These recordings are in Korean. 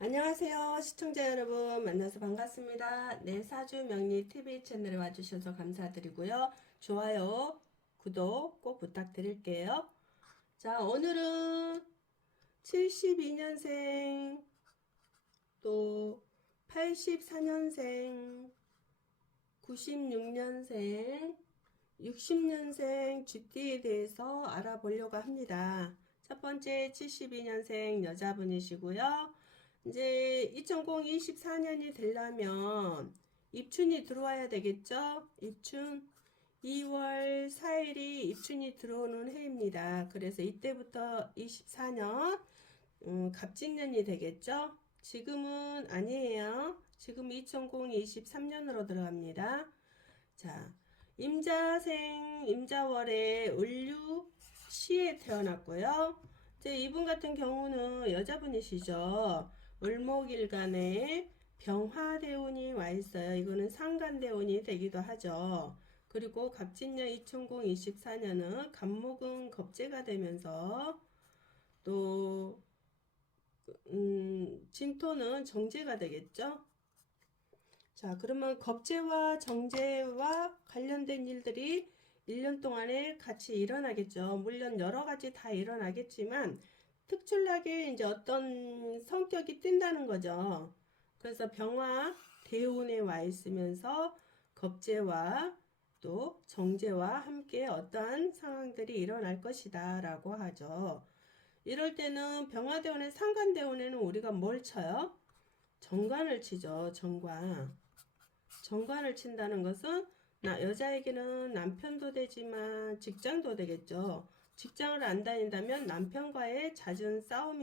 안녕하세요. 시청자 여러분 만나서 반갑습니다. 네, 사주 명리 TV 채널에 와주셔서 감사드리고요. 좋아요, 구독 꼭 부탁드릴게요. 자, 오늘은 72년생, 또 84년생, 96년생, 60년생 GT에 대해서 알아보려고 합니다. 첫 번째 72년생 여자분이시고요. 이제 2024년이 되려면 입춘이 들어와야 되겠죠? 입춘 2월 4일이 입춘이 들어오는 해입니다. 그래서 이때부터 24년 갑진년이 되겠죠? 지금은 아니에요. 지금 2023년으로 들어갑니다. 자, 임자월에 을류시에 태어났고요. 이제 이분 같은 경우는 여자분이시죠. 을목일간에 병화대운이 와 있어요. 이거는 상간대운이 되기도 하죠. 그리고 갑진년 2024년은 갑목은 겁재가 되면서 또 진토는 정제가 되겠죠. 자, 그러면 겁재와 정제와 관련된 일들이 1년 동안에 같이 일어나겠죠. 물론 여러 가지 다 일어나겠지만 특출나게 이제 어떤 성격이 띈다는 거죠. 그래서 병화 대운에 와 있으면서 겁재와 또 정제와 함께 어떠한 상황들이 일어날 것이다 라고 하죠. 이럴 때는 병화대운의 상간대운에는 우리가 뭘 쳐요? 정관을 치죠. 정관. 정관을 친다는 것은 여자에게는 남편도 되지만 직장도 되겠죠. 직장을 안 다닌다면 남편과의 잦은 싸움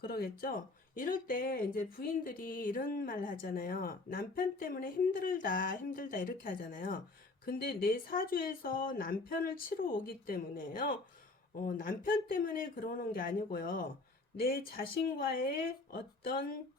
그러겠죠. 이럴 때 이제 부인들이 이런 말 하잖아요. 남편 때문에 힘들다 이렇게 하잖아요. 근데 내 사주에서 남편을 치러 오기 때문에요. 남편 때문에 그러는 게 아니고요. 내 자신과의 어떤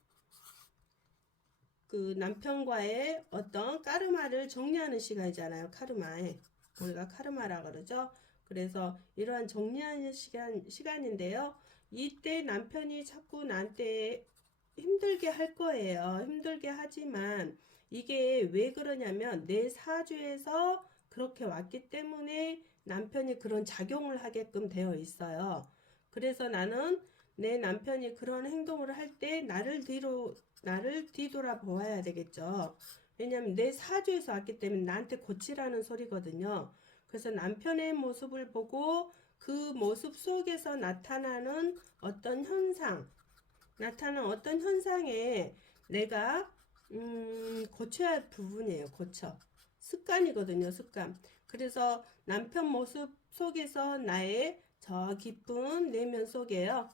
그 남편과의 어떤 까르마를 정리하는 시간이잖아요. 카르마에. 우리가 카르마라 그러죠. 그래서 이러한 정리하는 시간인데요. 이때 남편이 자꾸 나한테 힘들게 할 거예요. 힘들게 하지만 이게 왜 그러냐면 내 사주에서 그렇게 왔기 때문에 남편이 그런 작용을 하게끔 되어 있어요. 그래서 나는 내 남편이 그런 행동을 할 때 나를 뒤돌아 보아야 되겠죠. 왜냐면 내 사주에서 왔기 때문에 나한테 고치라는 소리거든요. 그래서 남편의 모습을 보고 그 모습 속에서 나타나는 어떤 현상에 내가 고쳐야 할 부분이에요. 고쳐. 습관이거든요. 습관. 그래서 남편 모습 속에서 나의 저 깊은 내면 속에요.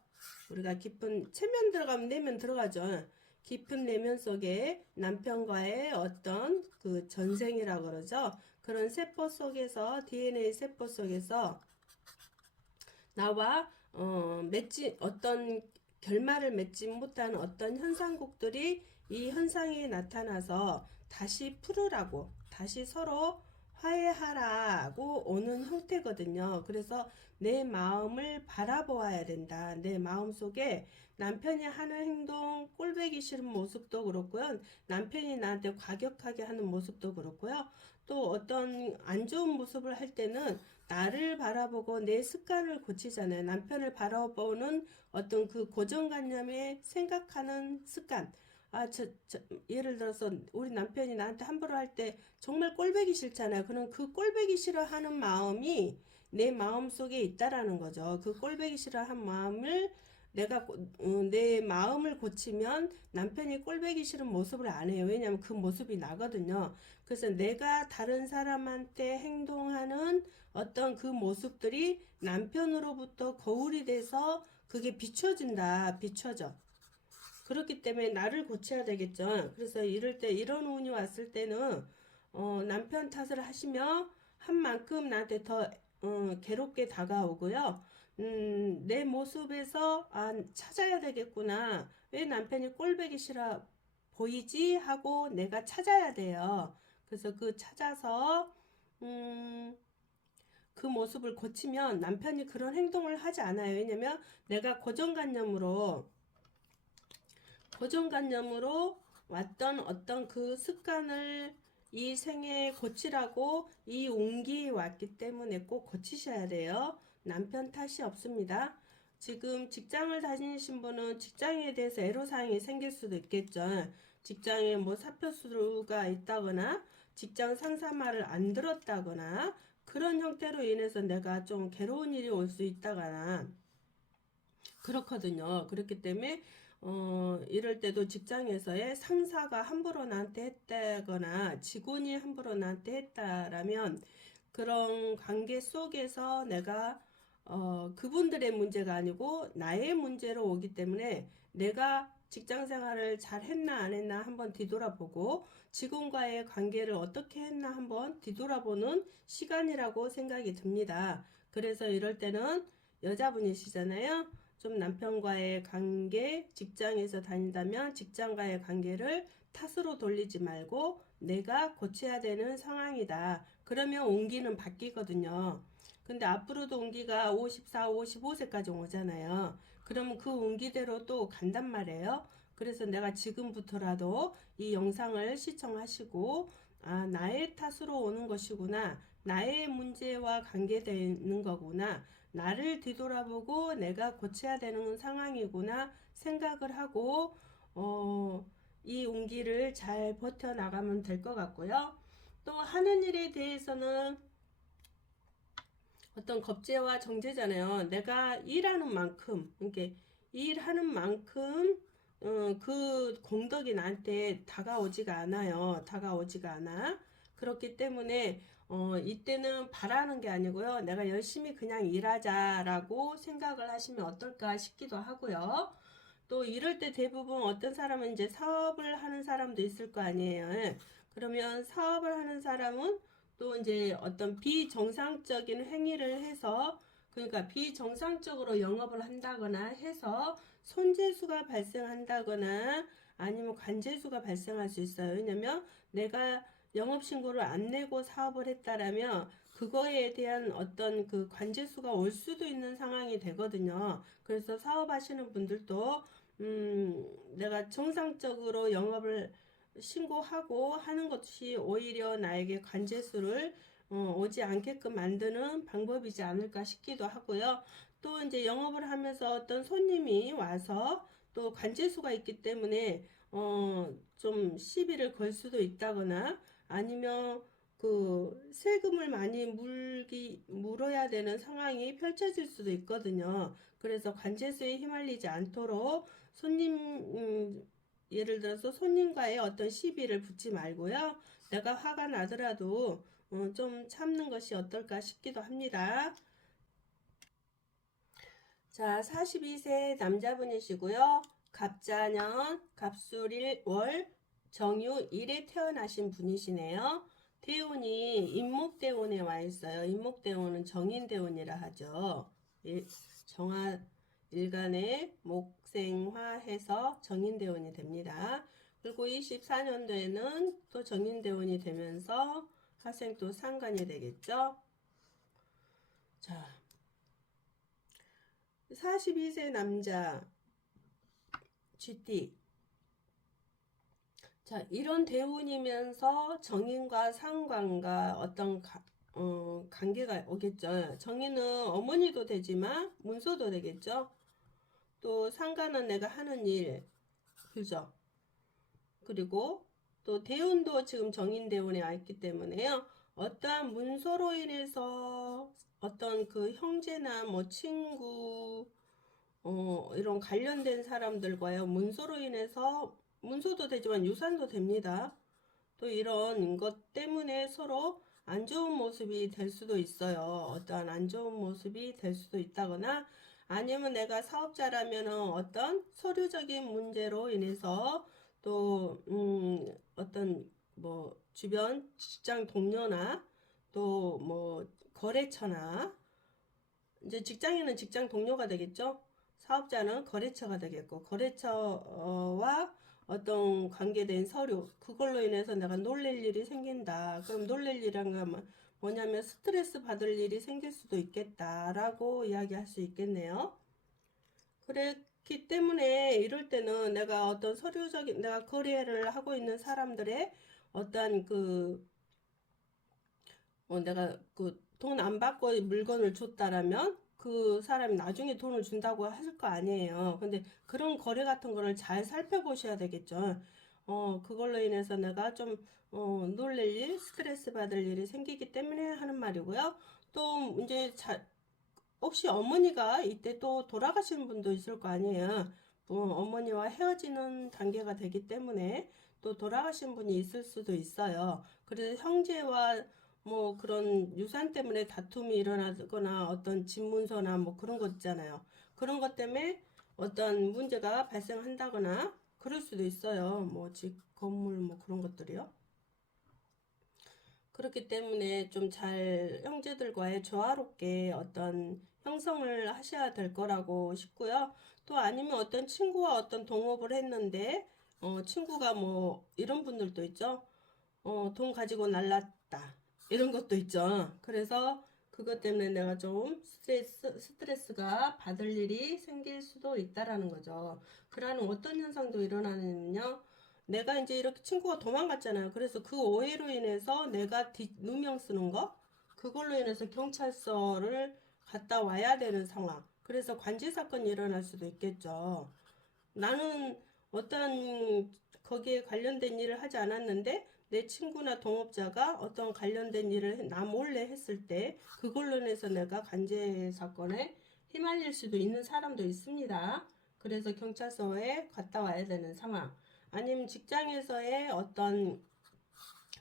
우리가 깊은 체면 들어가면 내면 들어가죠. 깊은 내면 속에 남편과의 어떤 그 전생이라고 그러죠. 그런 세포 속에서 DNA 세포 속에서 나와 맺지 어떤 결말을 맺지 못한 어떤 현상국들이 이 현상이 나타나서 다시 풀으라고 다시 서로 화해하라고 오는 형태거든요. 그래서 내 마음을 바라보아야 된다. 내 마음 속에 남편이 하는 행동, 꼴보기 싫은 모습도 그렇고요. 남편이 나한테 과격하게 하는 모습도 그렇고요. 또 어떤 안 좋은 모습을 할 때는 나를 바라보고 내 습관을 고치잖아요. 남편을 바라보는 어떤 그 고정관념에 생각하는 습관. 예를 들어서 우리 남편이 나한테 함부로 할 때 정말 꼴보기 싫잖아요. 그럼 그 꼴보기 싫어하는 마음이 내 마음 속에 있다라는 거죠. 그 꼴보기 싫어한 마음을 내 마음을 고치면 남편이 꼴보기 싫은 모습을 안 해요. 왜냐하면 그 모습이 나거든요. 그래서 내가 다른 사람한테 행동하는 어떤 그 모습들이 남편으로부터 거울이 돼서 그게 비춰져. 그렇기 때문에 나를 고쳐야 되겠죠. 그래서 이럴 때 이런 운이 왔을 때는 남편 탓을 하시며 한 만큼 나한테 더 괴롭게 다가오고요. 내 모습에서 찾아야 되겠구나. 왜 남편이 꼴보기 싫어 보이지? 하고 내가 찾아야 돼요. 그래서 그 찾아서 음, 그 모습을 고치면 남편이 그런 행동을 하지 않아요. 왜냐면 내가 고정관념으로 왔던 어떤 그 습관을 이 생에 고치라고 이 운기에 왔기 때문에 꼭 고치셔야 돼요. 남편 탓이 없습니다. 지금 직장을 다니신 분은 직장에 대해서 애로사항이 생길 수도 있겠죠. 직장에 뭐 사표수가 있다거나 직장 상사 말을 안 들었다거나 그런 형태로 인해서 내가 좀 괴로운 일이 올 수 있다거나 그렇거든요. 그렇기 때문에 이럴 때도 직장에서의 상사가 함부로 나한테 했다거나 직원이 함부로 나한테 했다라면 그런 관계 속에서 내가 그분들의 문제가 아니고 나의 문제로 오기 때문에 내가 직장 생활을 잘 했나 안 했나 한번 뒤돌아보고 직원과의 관계를 어떻게 했나 한번 뒤돌아보는 시간이라고 생각이 듭니다. 그래서 이럴 때는 여자분이시잖아요. 좀 남편과의 관계, 직장에서 다닌다면 직장과의 관계를 탓으로 돌리지 말고 내가 고쳐야 되는 상황이다. 그러면 온기는 바뀌거든요. 근데 앞으로도 온기가 54, 55세까지 오잖아요. 그러면 그 온기대로 또 간단 말이에요. 그래서 내가 지금부터라도 이 영상을 시청하시고 나의 탓으로 오는 것이구나. 나의 문제와 관계되는 거구나. 나를 뒤돌아보고 내가 고쳐야 되는 상황이구나 생각을 하고 이 운기를 잘 버텨나가면 될 것 같고요. 또 하는 일에 대해서는 어떤 겁제와 정제잖아요. 내가 일하는 만큼, 이렇게 일하는 만큼 그 공덕이 나한테 다가오지가 않아요. 다가오지가 않아. 그렇기 때문에 이때는 바라는 게 아니고요. 내가 열심히 그냥 일하자라고 생각을 하시면 어떨까 싶기도 하고요. 또 이럴 때 대부분 어떤 사람은 이제 사업을 하는 사람도 있을 거 아니에요. 그러면 사업을 하는 사람은 또 이제 어떤 비정상적인 행위를 해서 그러니까 비정상적으로 영업을 한다거나 해서 손재수가 발생한다거나 아니면 관재수가 발생할 수 있어요. 왜냐면 내가 영업신고를 안 내고 사업을 했다라면 그거에 대한 어떤 그 관재수가 올 수도 있는 상황이 되거든요. 그래서 사업하시는 분들도 내가 정상적으로 영업을 신고하고 하는 것이 오히려 나에게 관재수를 오지 않게끔 만드는 방법이지 않을까 싶기도 하고요. 또 이제 영업을 하면서 어떤 손님이 와서 또 관재수가 있기 때문에 좀 시비를 걸 수도 있다거나 아니면 그 세금을 많이 물어야 되는 상황이 펼쳐질 수도 있거든요. 그래서 관제수에 휘말리지 않도록 예를 들어서 손님과의 어떤 시비를 붙지 말고요. 내가 화가 나더라도 좀 참는 것이 어떨까 싶기도 합니다. 자, 42세 남자분이시고요. 갑자년, 갑술일, 월, 정유, 일에 태어나신 분이시네요. 대운이 임목대운에 와 있어요. 임목대운은 정인대운이라 하죠. 정화 일간에 목생화해서 정인대운이 됩니다. 그리고 24년도에는 또 정인대운이 되면서 화생 또 상관이 되겠죠. 자, 42세 남자 GT. 자, 이런 대운이면서 정인과 상관과 어떤 관계가 오겠죠. 정인은 어머니도 되지만 문서도 되겠죠. 또 상관은 내가 하는 일, 그죠? 그리고 또 대운도 지금 정인 대운에 와 있기 때문에요. 어떠한 문서로 인해서 어떤 그 형제나 뭐 친구 이런 관련된 사람들과요. 문서로 인해서 문서도 되지만 유산도 됩니다. 또 이런 것 때문에 서로 안 좋은 모습이 될 수도 있어요. 어떠한 안 좋은 모습이 될 수도 있다거나 아니면 내가 사업자라면 어떤 서류적인 문제로 인해서 또 어떤 뭐 주변 직장 동료나 또 뭐 거래처나 이제 직장인은 직장 동료가 되겠죠. 사업자는 거래처가 되겠고 거래처와 어떤 관계된 서류 그걸로 인해서 내가 놀랄 일이 생긴다. 그럼 놀랄 일이란 건 뭐냐면 스트레스 받을 일이 생길 수도 있겠다라고 이야기할 수 있겠네요. 그렇기 때문에 이럴 때는 내가 어떤 서류적인 내가 거래를 하고 있는 사람들의 어떤 내가 돈 안 받고 물건을 줬다라면 그 사람이 나중에 돈을 준다고 하실 거 아니에요. 근데 그런 거래 같은 거를 잘 살펴보셔야 되겠죠. 그걸로 인해서 내가 좀 놀랄 일, 스트레스 받을 일이 생기기 때문에 하는 말이고요. 또 이제 혹시 어머니가 이때 또 돌아가시는 분도 있을 거 아니에요. 어머니와 헤어지는 단계가 되기 때문에 또 돌아가신 분이 있을 수도 있어요. 그래서 형제와 뭐 그런 유산 때문에 다툼이 일어나거나 어떤 집문서나 뭐 그런 거 있잖아요. 그런 것 때문에 어떤 문제가 발생한다거나 그럴 수도 있어요. 뭐 집, 건물 뭐 그런 것들이요. 그렇기 때문에 좀 잘 형제들과의 조화롭게 어떤 형성을 하셔야 될 거라고 싶고요. 또 아니면 어떤 친구와 어떤 동업을 했는데, 친구가 뭐 이런 분들도 있죠. 돈 가지고 날랐다. 이런 것도 있죠. 그래서 그것 때문에 내가 좀 스트레스가 받을 일이 생길 수도 있다라는 거죠. 그러는 어떤 현상도 일어나냐면요. 내가 이제 이렇게 친구가 도망갔잖아요. 그래서 그 오해로 인해서 내가 누명 쓰는 거, 그걸로 인해서 경찰서를 갔다 와야 되는 상황. 그래서 관제 사건이 일어날 수도 있겠죠. 나는 어떤 거기에 관련된 일을 하지 않았는데 내 친구나 동업자가 어떤 관련된 일을 나 몰래 했을 때 그걸로 인해서 내가 관제 사건에 휘말릴 수도 있는 사람도 있습니다. 그래서 경찰서에 갔다 와야 되는 상황. 아니면 직장에서의 어떤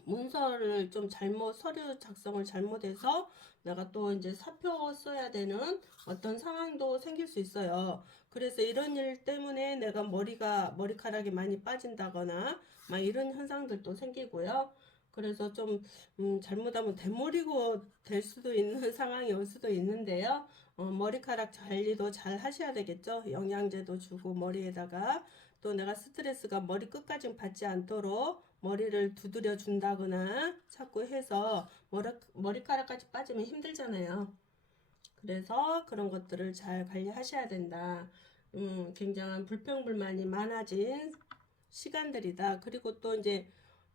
문서를 좀 서류 작성을 잘못해서 내가 또 이제 사표 써야 되는 어떤 상황도 생길 수 있어요. 그래서 이런 일 때문에 내가 머리카락이 많이 빠진다거나, 막 이런 현상들도 생기고요. 그래서 좀, 잘못하면 대머리고 될 수도 있는 상황이 올 수도 있는데요. 머리카락 관리도 잘 하셔야 되겠죠. 영양제도 주고 머리에다가 또 내가 스트레스가 머리 끝까지 받지 않도록 머리를 두드려 준다거나 자꾸 해서 머리카락까지 빠지면 힘들잖아요. 그래서 그런 것들을 잘 관리하셔야 된다. 굉장한 불평불만이 많아진 시간들이다. 그리고 또 이제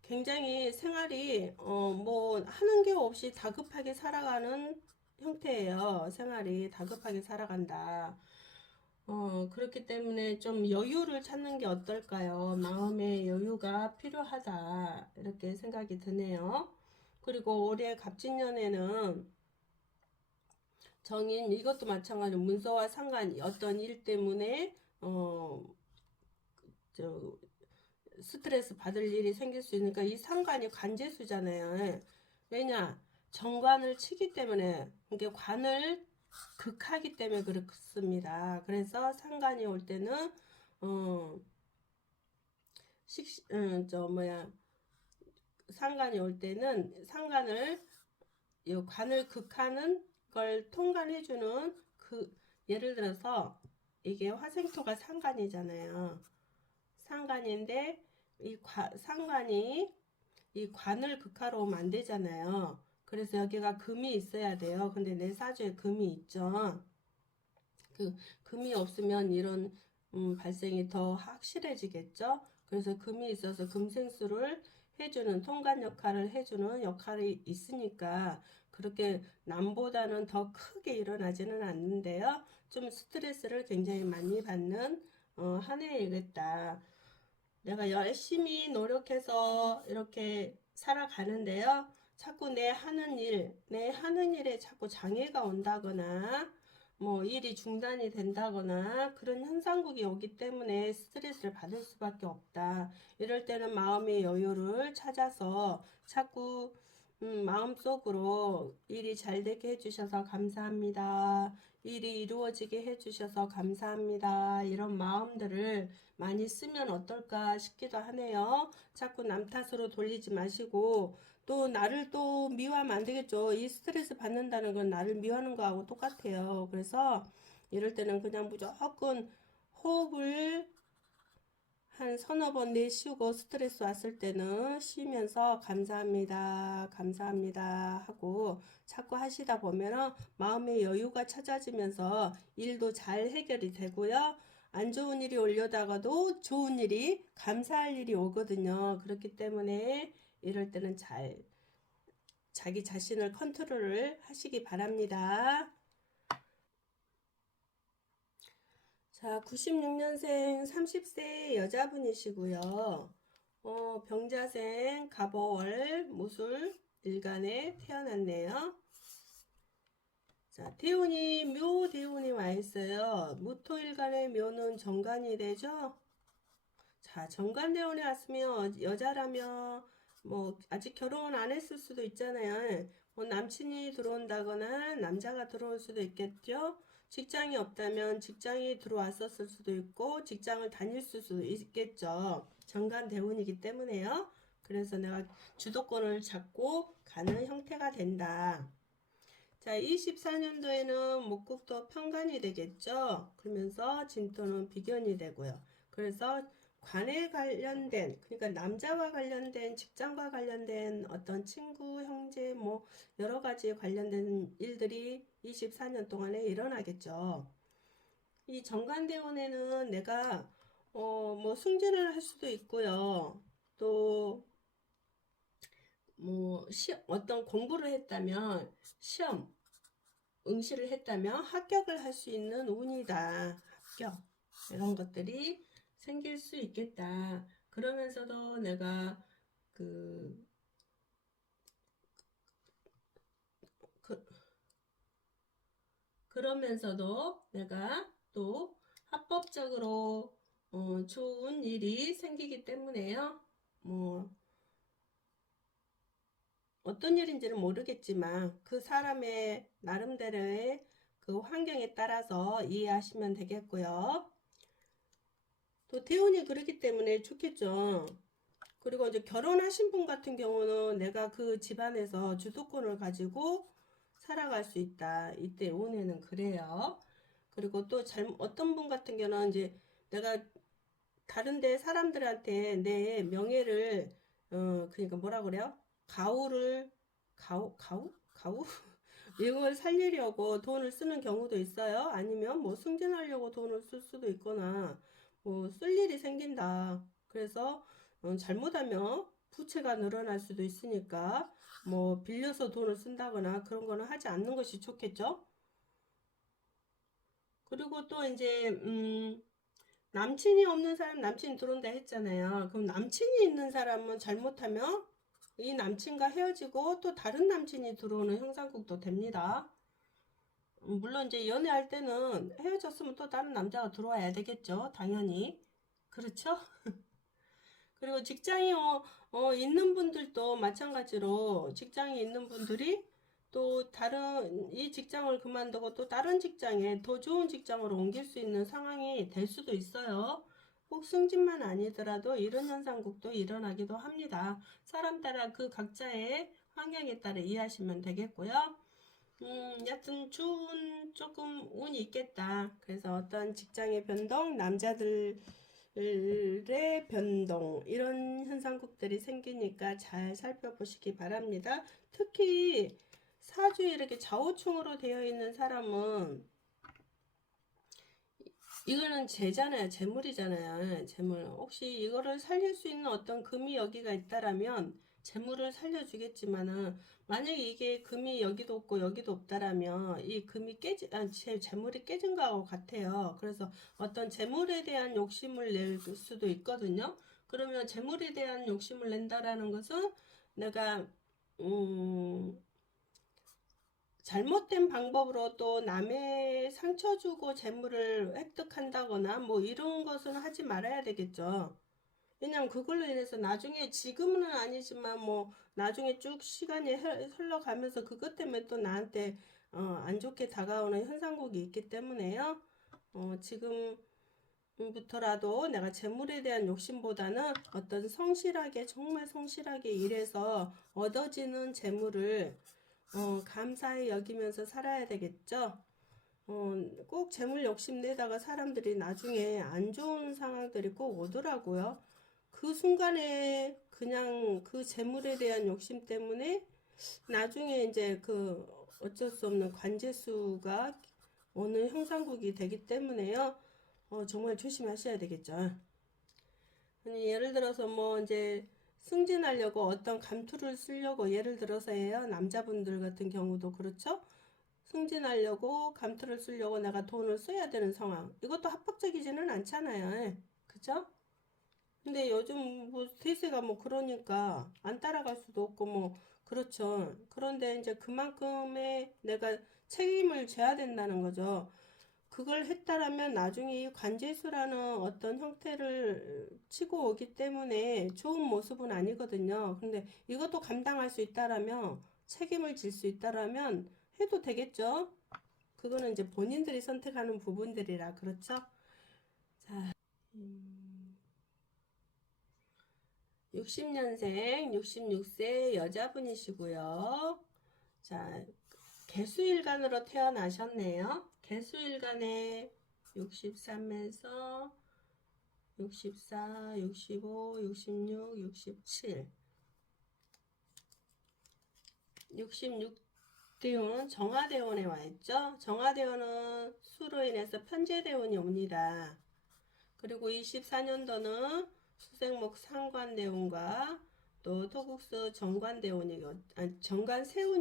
굉장히 생활이 뭐 하는 게 없이 다급하게 살아가는 형태예요. 생활이 다급하게 살아간다. 그렇기 때문에 좀 여유를 찾는 게 어떨까요? 마음의 여유가 필요하다. 이렇게 생각이 드네요. 그리고 올해 갑진년에는 정인 이것도 마찬가지로 문서와 상관 어떤 일 때문에 저 스트레스 받을 일이 생길 수 있으니까 이 상관이 관제수잖아요. 왜냐? 정관을 치기 때문에 이게 관을 극하기 때문에 그렇습니다. 그래서 상관이 올 때는 어, 상관이 올 때는 이 관을 극하는 걸 통관해주는 예를 들어서 이게 화생토가 상관이잖아요. 상관인데 상관이 이 관을 극하러 오면 안 되잖아요. 그래서 여기가 금이 있어야 돼요. 근데 내 사주에 금이 있죠. 금이 없으면 이런 발생이 더 확실해지겠죠. 그래서 금이 있어서 금생수를 해주는 통관 역할을 해주는 역할이 있으니까 그렇게 남보다는 더 크게 일어나지는 않는데요. 좀 스트레스를 굉장히 많이 받는 한 해이겠다. 내가 열심히 노력해서 이렇게 살아가는데요. 자꾸 내 하는 일에 자꾸 장애가 온다거나, 뭐 일이 중단이 된다거나 그런 현상국이 오기 때문에 스트레스를 받을 수밖에 없다. 이럴 때는 마음의 여유를 찾아서 자꾸 마음속으로 일이 잘 되게 해주셔서 감사합니다. 일이 이루어지게 해주셔서 감사합니다. 이런 마음들을 많이 쓰면 어떨까 싶기도 하네요. 자꾸 남 탓으로 돌리지 마시고 또 나를 또 미워하면 안 되겠죠. 이 스트레스 받는다는 건 나를 미워하는 거하고 똑같아요. 그래서 이럴 때는 그냥 무조건 호흡을 한 서너 번 내쉬고 스트레스 왔을 때는 쉬면서 감사합니다, 감사합니다 하고 자꾸 하시다 보면은 마음의 여유가 찾아지면서 일도 잘 해결이 되고요. 안 좋은 일이 올려다가도 좋은 일이, 감사할 일이 오거든요. 그렇기 때문에 이럴 때는 자기 자신을 컨트롤을 하시기 바랍니다. 자, 96년생 30세 여자분이시고요. 병자생 갑오월 무술 일간에 태어났네요. 자, 대운이 묘 대운이 와 있어요. 무토일간의 묘는 정관이 되죠. 자, 정관 대운이 왔으면 여자라면 뭐 아직 결혼 안 했을 수도 있잖아요. 뭐 남친이 들어온다거나 남자가 들어올 수도 있겠죠. 직장이 없다면 직장이 들어왔었을 수도 있고 직장을 다닐 수도 있겠죠. 정관 대운이기 때문에요. 그래서 내가 주도권을 잡고 가는 형태가 된다. 자, 24년도에는 목국도 편관이 되겠죠. 그러면서 진토는 비견이 되고요. 그래서 관에 관련된, 그러니까 남자와 관련된, 직장과 관련된 어떤 친구, 형제, 뭐 여러 가지 관련된 일들이 24년 동안에 일어나겠죠. 이 정관대운에는 내가 뭐 승진을 할 수도 있고요. 또 뭐 어떤 공부를 했다면 시험 응시를 했다면 합격을 할 수 있는 운이다. 합격. 이런 것들이 생길 수 있겠다. 그러면서도 내가 그, 그 그러면서도 내가 또 합법적으로 좋은 일이 생기기 때문에요. 뭐 어떤 일인지는 모르겠지만 그 사람의 나름대로의 그 환경에 따라서 이해하시면 되겠고요. 또 대운이 그렇기 때문에 좋겠죠. 그리고 이제 결혼하신 분 같은 경우는 내가 그 집안에서 주도권을 가지고 살아갈 수 있다. 이때 운에는 그래요. 그리고 또 어떤 분 같은 경우는 이제 내가 다른데 사람들한테 내 명예를 그러니까 뭐라 그래요? 가우? 이걸 살리려고 돈을 쓰는 경우도 있어요. 아니면 뭐 승진하려고 돈을 쓸 수도 있거나 뭐 쓸 일이 생긴다. 그래서 잘못하면 부채가 늘어날 수도 있으니까 뭐 빌려서 돈을 쓴다거나 그런 거는 하지 않는 것이 좋겠죠. 그리고 또 이제 남친이 없는 사람 남친이 들어온다 했잖아요. 그럼 남친이 있는 사람은 잘못하면 이 남친과 헤어지고 또 다른 남친이 들어오는 형상국도 됩니다. 물론 이제 연애할 때는 헤어졌으면 또 다른 남자가 들어와야 되겠죠. 당연히. 그렇죠? 그리고 직장이 있는 분들도 마찬가지로 직장이 있는 분들이 또 다른 이 직장을 그만두고 또 다른 직장에 더 좋은 직장으로 옮길 수 있는 상황이 될 수도 있어요. 꼭 승진만 아니더라도 이런 현상국도 일어나기도 합니다. 사람 따라 그 각자의 환경에 따라 이해하시면 되겠고요. 여튼 좋은 조금 운이 있겠다. 그래서 어떤 직장의 변동, 남자들의 변동 이런 현상국들이 생기니까 잘 살펴보시기 바랍니다. 특히 사주에 이렇게 좌우충으로 되어 있는 사람은 이거는 재잖아요. 재물이잖아요. 재물. 혹시 이거를 살릴 수 있는 어떤 금이 여기가 있다라면 재물을 살려주겠지만은 만약에 이게 금이 여기도 없고 여기도 없다라면 이 금이 재물이 깨진 거하고 같아요. 그래서 어떤 재물에 대한 욕심을 낼 수도 있거든요. 그러면 재물에 대한 욕심을 낸다라는 것은 내가 잘못된 방법으로 또 남의 상처 주고 재물을 획득한다거나 뭐 이런 것은 하지 말아야 되겠죠. 왜냐면 그걸로 인해서 나중에 지금은 아니지만 뭐 나중에 쭉 시간이 흘러가면서 그것 때문에 또 나한테 안 좋게 다가오는 현상국이 있기 때문에요. 지금부터라도 내가 재물에 대한 욕심보다는 어떤 성실하게 정말 성실하게 일해서 얻어지는 재물을 감사히 여기면서 살아야 되겠죠. 꼭 재물 욕심 내다가 사람들이 나중에 안 좋은 상황들이 꼭 오더라고요. 그 순간에 그냥 그 재물에 대한 욕심 때문에 나중에 이제 그 어쩔 수 없는 관재수가 오는 형상국이 되기 때문에요. 정말 조심하셔야 되겠죠. 아니, 예를 들어서 뭐 이제 승진하려고 어떤 감투를 쓰려고 예를 들어서예요. 남자분들 같은 경우도 그렇죠. 승진하려고 감투를 쓰려고 내가 돈을 써야 되는 상황. 이것도 합법적이지는 않잖아요. 그죠? 근데 요즘 뭐 세세가 뭐 그러니까 안 따라갈 수도 없고 뭐 그렇죠. 그런데 이제 그만큼의 내가 책임을 져야 된다는 거죠. 그걸 했다라면 나중에 이 관제수라는 어떤 형태를 치고 오기 때문에 좋은 모습은 아니거든요. 근데 이것도 감당할 수 있다라면 책임을 질 수 있다라면 해도 되겠죠. 그거는 이제 본인들이 선택하는 부분들이라 그렇죠. 자, 60년생 66세 여자분이시고요. 자, 개수일간으로 태어나셨네요. 개수일간에 63에서 64, 65, 66, 67 66대운은 정화대운에 와 있죠. 정화대운은 수로 인해서 편제대운이 옵니다. 그리고 24년도는 수생목 상관대운과 또 토국수 정관세운이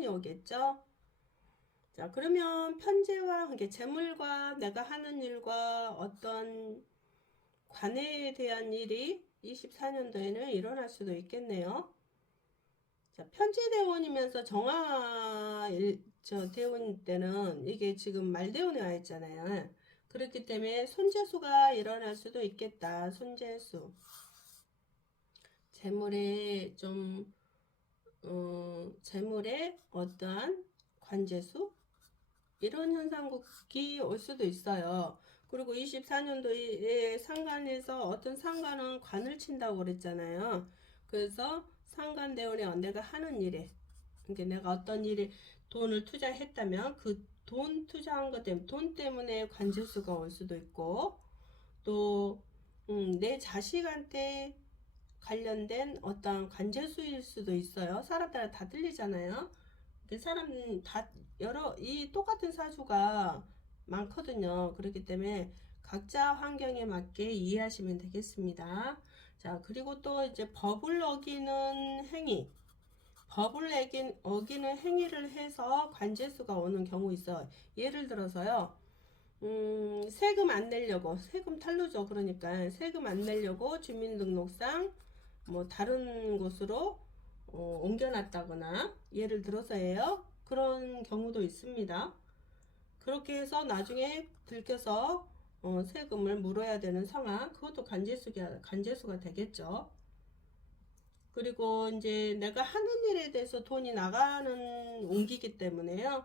오겠죠. 자, 그러면 편제와 그게 재물과 내가 하는 일과 어떤 관해에 대한 일이 24년도에는 일어날 수도 있겠네요. 자, 편제대운이면서 대운 때는 이게 지금 말대운에 와 있잖아요. 그렇기 때문에 손재수가 일어날 수도 있겠다. 손재수. 재물에 어떠한 관재수? 이런 현상국이 올 수도 있어요. 그리고 24년도에 상관에서 어떤 상관은 관을 친다고 그랬잖아요. 그래서 상관대운에 내가 하는 일에, 그러니까 내가 어떤 일에 돈을 투자했다면 그 돈 투자한 것 때문에 돈 때문에 관제수가 올 수도 있고 또 내 자식한테 관련된 어떤 관제수일 수도 있어요. 사람 따라 다 틀리잖아요. 사람 다 이 똑같은 사주가 많거든요. 그렇기 때문에 각자 환경에 맞게 이해하시면 되겠습니다. 자, 그리고 또 이제 법을 어기는 행위. 어기는 행위를 해서 관제수가 오는 경우 있어요. 예를 들어서요. 세금 안 내려고, 세금 탈루죠. 그러니까 세금 안 내려고 주민등록상 뭐 다른 곳으로 옮겨놨다거나 예를 들어서예요. 그런 경우도 있습니다. 그렇게 해서 나중에 들켜서 세금을 물어야 되는 상황, 그것도 관제수가 되겠죠. 그리고 이제 내가 하는 일에 대해서 돈이 나가는 옮기기 때문에요.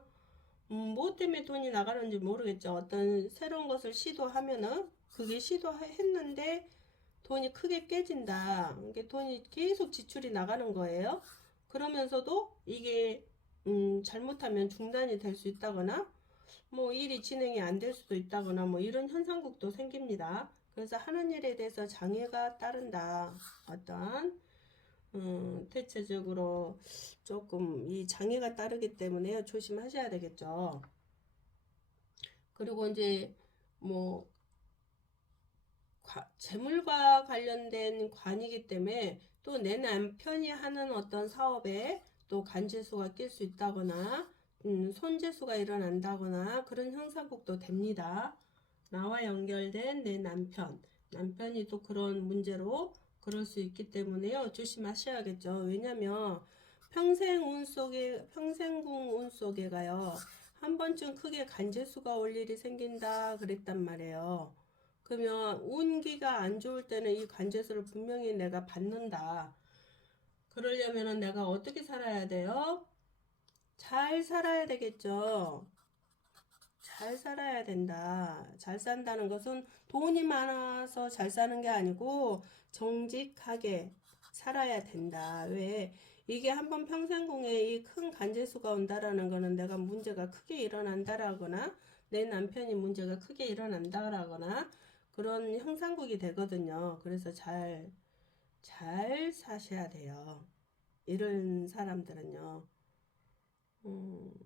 뭐 때문에 돈이 나가는지 모르겠죠. 어떤 새로운 것을 시도하면은 그게 시도했는데 돈이 크게 깨진다. 이게 돈이 계속 지출이 나가는 거예요. 그러면서도 이게 잘못하면 중단이 될 수 있다거나 뭐 일이 진행이 안 될 수도 있다거나 뭐 이런 현상국도 생깁니다. 그래서 하는 일에 대해서 장애가 따른다. 어떤 대체적으로 조금 이 장애가 따르기 때문에요. 조심하셔야 되겠죠. 그리고 이제 뭐 재물과 관련된 관이기 때문에 또 내 남편이 하는 어떤 사업에 또 간재수가 낄 수 있다거나 손재수가 일어난다거나 그런 형상국도 됩니다. 나와 연결된 내 남편이 또 그런 문제로 그럴 수 있기 때문에요. 조심하셔야겠죠. 왜냐면 평생궁 운 속에가요. 한 번쯤 크게 간재수가 올 일이 생긴다 그랬단 말이에요. 그러면 운기가 안 좋을 때는 이 관제수를 분명히 내가 받는다. 그러려면 내가 어떻게 살아야 돼요? 잘 살아야 되겠죠. 잘 살아야 된다. 잘 산다는 것은 돈이 많아서 잘 사는 게 아니고 정직하게 살아야 된다. 왜? 이게 한번 평생궁에 이 큰 간제수가 온다라는 거는 내가 문제가 크게 일어난다라거나 내 남편이 문제가 크게 일어난다거나 그런 형상국이 되거든요. 그래서 잘 사셔야 돼요. 이런 사람들은요.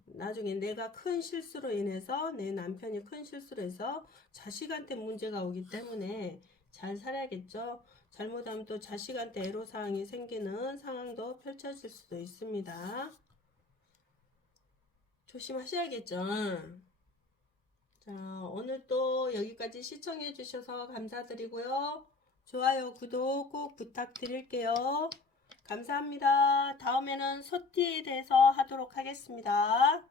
나중에 내가 큰 실수로 인해서 내 남편이 큰 실수로 해서 자식한테 문제가 오기 때문에 잘 살아야겠죠. 잘못하면 또 자식한테 애로사항이 생기는 상황도 펼쳐질 수도 있습니다. 조심하셔야겠죠. 자, 오늘 또 여기까지 시청해 주셔서 감사드리고요. 좋아요, 구독 꼭 부탁드릴게요. 감사합니다. 다음에는 소띠에 대해서 하도록 하겠습니다.